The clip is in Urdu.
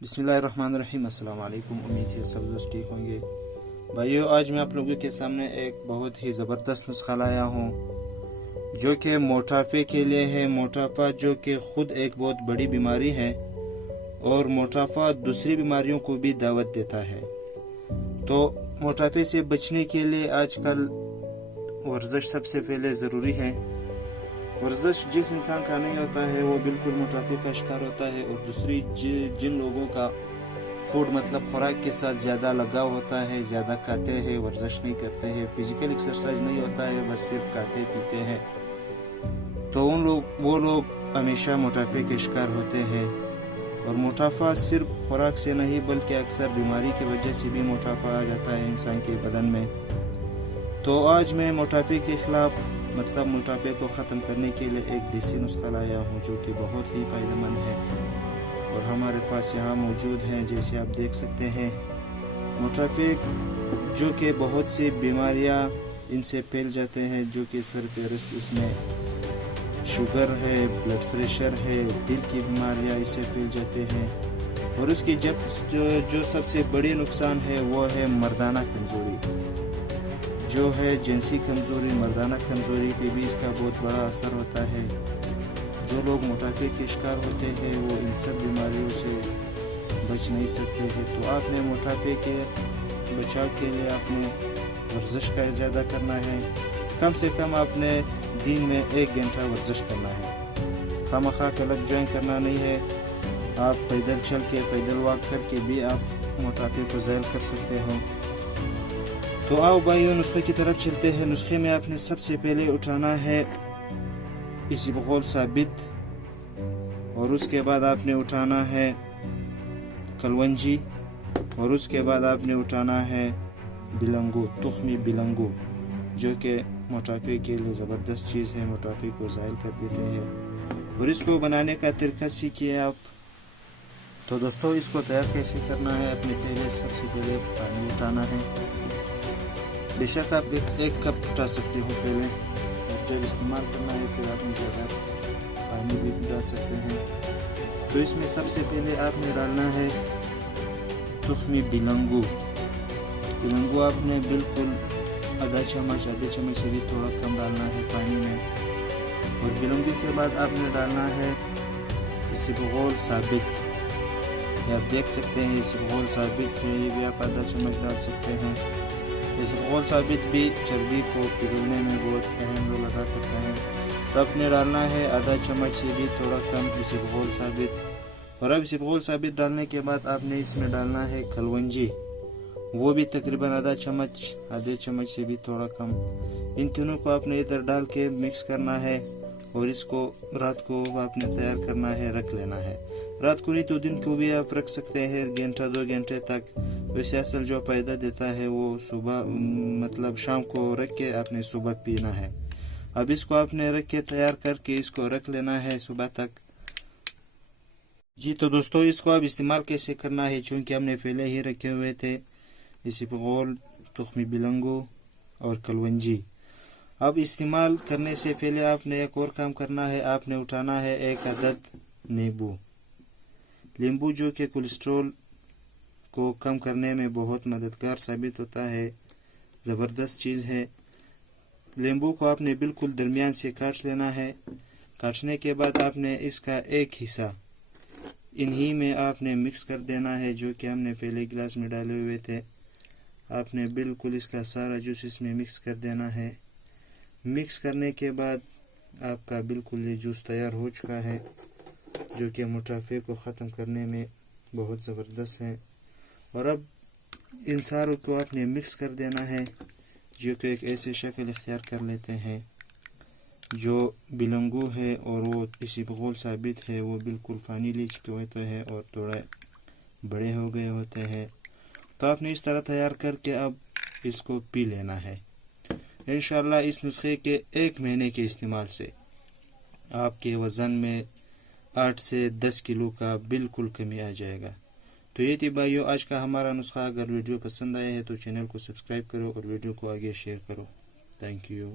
بسم اللہ الرحمن الرحیم۔ السلام علیکم، امید ہے سب دوست ٹھیک ہوں گے۔ بھائیو، آج میں آپ لوگوں کے سامنے ایک بہت ہی زبردست نسخہ لایا ہوں جو کہ موٹاپے کے لیے ہے۔ موٹاپا جو کہ خود ایک بہت بڑی بیماری ہے اور موٹاپا دوسری بیماریوں کو بھی دعوت دیتا ہے۔ تو موٹاپے سے بچنے کے لیے آج کل ورزش سب سے پہلے ضروری ہے۔ ورزش جس انسان کا نہیں ہوتا ہے وہ بالکل موٹاپے کا شکار ہوتا ہے، اور دوسری جن لوگوں کا فوڈ مطلب خوراک کے ساتھ زیادہ لگاؤ ہوتا ہے، زیادہ کھاتے ہیں، ورزش نہیں کرتے ہیں، فزیکل ایکسرسائز نہیں ہوتا ہے، بس صرف کھاتے پیتے ہیں، تو وہ لوگ ہمیشہ موٹاپے کے شکار ہوتے ہیں۔ اور موٹاپا صرف خوراک سے نہیں بلکہ اکثر بیماری کی وجہ سے بھی موٹاپا آ جاتا ہے انسان کے بدن میں۔ تو آج میں موٹاپے کے خلاف مطلب موٹاپے کو ختم کرنے کے لیے ایک دیسی نسخہ لایا ہوں جو کہ بہت ہی فائدہ مند ہے، اور ہمارے پاس یہاں موجود ہیں جیسے آپ دیکھ سکتے ہیں۔ موٹاپے جو کہ بہت سی بیماریاں ان سے پھیل جاتے ہیں، جو کہ سر فہرست اس میں شوگر ہے، بلڈ پریشر ہے، دل کی بیماریاں اس سے پھیل جاتے ہیں، اور اس کی جو سب سے بڑی نقصان ہے وہ ہے مردانہ کمزوری، جو ہے جنسی کمزوری۔ مردانہ کمزوری پہ بھی اس کا بہت بڑا اثر ہوتا ہے۔ جو لوگ موٹاپے کے شکار ہوتے ہیں وہ ان سب بیماریوں سے بچ نہیں سکتے ہیں۔ تو آپ نے موٹاپے کے بچاؤ کے لیے آپ نے ورزش کا زیادہ کرنا ہے۔ کم سے کم آپ نے دن میں 1 گھنٹہ ورزش کرنا ہے، خواہ کلب جوائن کرنا نہیں ہے۔ آپ پیدل چل کے، پیدل واک کر کے بھی آپ موٹاپے کو ظاہر کر سکتے ہو۔ تو آؤ بھائیو نسخے کی طرف چلتے ہیں۔ نسخے میں آپ نے سب سے پہلے اٹھانا ہے اسبغول ثابت، اور اس کے بعد آپ نے اٹھانا ہے کلونجی، اور اس کے بعد آپ نے اٹھانا ہے بلنگو، تخمی بلنگو، جو کہ موٹاپے کے لیے زبردست چیز ہے، موٹاپے کو ظاہر کر دیتے ہیں۔ اور اس کو بنانے کا طریقہ سیکھیے آپ۔ تو دوستو، اس کو تیار کیسے کرنا ہے؟ اپنے سب سے پہلے پانی اٹھانا ہے۔ بے شک آپ 1 کپ اٹھا سکتے ہو پہلے، جب استعمال کرنا ہے پھر آپ نے زیادہ پانی بھی ڈال سکتے ہیں۔ تو اس میں سب سے پہلے آپ نے ڈالنا ہے تخمی بلنگو۔ بلنگو آپ نے بالکل آدھے چمچ سے بھی تھوڑا کم ڈالنا ہے پانی میں، اور بلنگو کے بعد آپ نے ڈالنا ہے اسبغول ثابت۔ یہ آپ دیکھ سکتے ہیں اسبغول ثابت ہے، یہ بھی آپ آدھا چمچ ڈال سکتے ہیں۔ اسبغول ثابت بھی چربی کو پگھلنے میں بہت اہم رول ادا کرتا ہے۔ تو آپ نے ڈالنا ہے آدھا چمچ سے بھی تھوڑا کم اسبغول ثابت، اور اب اسبغول ثابت ڈالنے کے بعد آپ نے اس میں ڈالنا ہے کلونجی، وہ بھی تقریباً آدھے چمچ سے بھی تھوڑا کم۔ ان تینوں کو آپ نے ادھر ڈال کے مکس کرنا ہے، اور اس کو رات کو آپ نے تیار کرنا ہے، رکھ لینا ہے۔ رات کو نہیں تو دن کو بھی آپ رکھ سکتے ہیں، 1 گھنٹہ 2 گھنٹے تک۔ ویسے اصل جو فائدہ دیتا ہے وہ صبح مطلب شام کو رکھ کے آپ نے صبح پینا ہے۔ اب اس کو آپ نے رکھ کے تیار کر کے اس کو رکھ لینا ہے صبح تک۔ جی تو دوستو، اس کو اب استعمال کیسے کرنا ہے؟ چونکہ ہم نے پہلے ہی رکھے ہوئے تھے اسبغول، تخمی بلنگو اور کلونجی۔ اب استعمال کرنے سے پہلے آپ نے ایک اور کام کرنا ہے۔ آپ نے اٹھانا ہے 1 عدد لیمبو، جو کہ کولیسٹرول کو کم کرنے میں بہت مددگار ثابت ہوتا ہے، زبردست چیز ہے۔ لیمبو کو آپ نے بالکل درمیان سے کاٹ لینا ہے۔ کاٹنے کے بعد آپ نے اس کا 1 حصہ انہی میں آپ نے مکس کر دینا ہے، جو کہ ہم نے پہلے گلاس میں ڈالے ہوئے تھے۔ آپ نے بالکل اس کا سارا جوس اس میں مکس کر دینا ہے۔ مکس کرنے کے بعد آپ کا بالکل یہ جوس تیار ہو چکا ہے، جو کہ موٹاپے کو ختم کرنے میں بہت زبردست ہے۔ اور اب ان ساروں کو آپ نے مکس کر دینا ہے، جو کہ ایک ایسے شکل اختیار کر لیتے ہیں۔ جو بلنگو ہے اور وہ اسبغول ثابت ہے وہ بالکل پانی لے چکے ہوتے ہیں اور تھوڑے بڑے ہو گئے ہوتے ہیں۔ تو آپ نے اس طرح تیار کر کے اب اس کو پی لینا ہے۔ انشاءاللہ اس نسخے کے 1 مہینے کے استعمال سے آپ کے وزن میں 8 سے 10 کلو کا بالکل کمی آ جائے گا۔ تو یہ تھی بھائیو آج کا ہمارا نسخہ۔ اگر ویڈیو پسند آیا ہے تو چینل کو سبسکرائب کرو اور ویڈیو کو آگے شیئر کرو۔ Thank you.